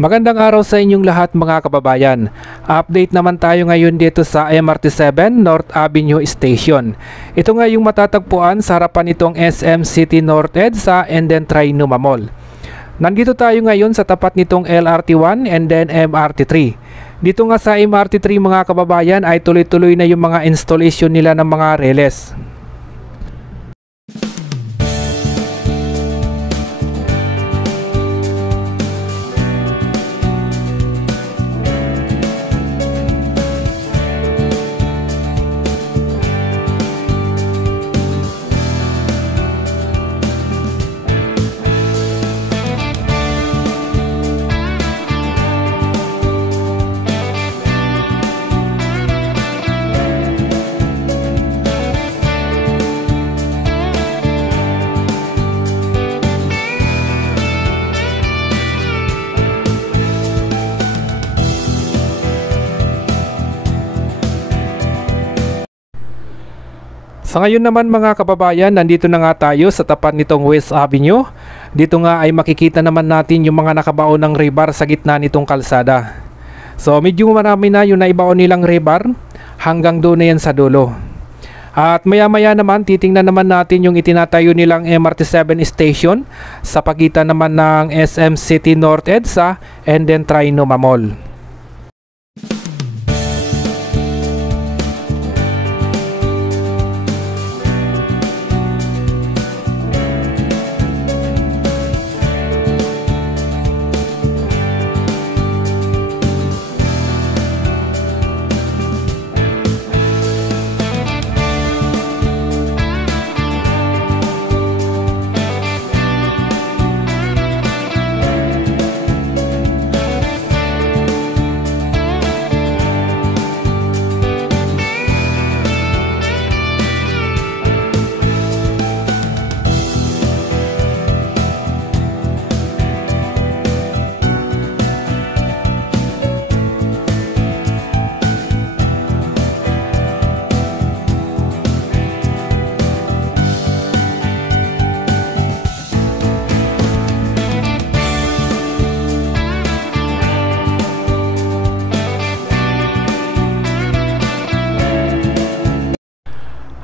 Magandang araw sa inyong lahat mga kababayan. Update naman tayo ngayon dito sa MRT7 North Avenue Station. Ito nga yung matatagpuan sa harapan nitong SM City North EDSA and then Trinoma Mall. Nandito tayo ngayon sa tapat nitong LRT1 and then MRT3. Dito nga sa MRT3 mga kababayan ay tuloy-tuloy na yung mga installation nila ng mga reles. Sa ngayon naman mga kababayan, nandito na nga tayo sa tapat nitong West Avenue. Dito nga ay makikita naman natin yung mga nakabaon ng rebar sa gitna nitong kalsada. So medyo marami na yung naibaon nilang rebar, hanggang doon na yan sa dulo. At maya maya naman titingnan naman natin yung itinatayo nilang MRT7 station sa pagitan naman ng SM City North EDSA and then Trinoma Mall.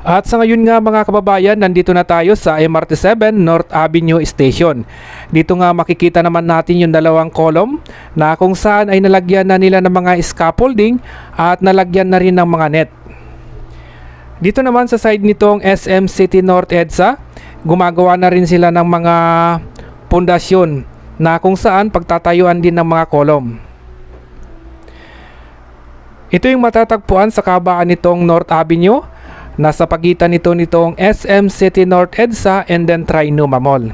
At sa ngayon nga mga kababayan, nandito na tayo sa MRT7 North Avenue Station. Dito nga makikita naman natin yung dalawang column na kung saan ay nalagyan na nila ng mga scaffolding at nalagyan na rin ng mga net. Dito naman sa side nitong SM City North EDSA, gumagawa na rin sila ng mga pundasyon na kung saan pagtatayuan din ng mga column. Ito yung matatagpuan sa kabaan nitong North Avenue. Nasa pagitan nitong SM City North EDSA and then Trinoma Mall.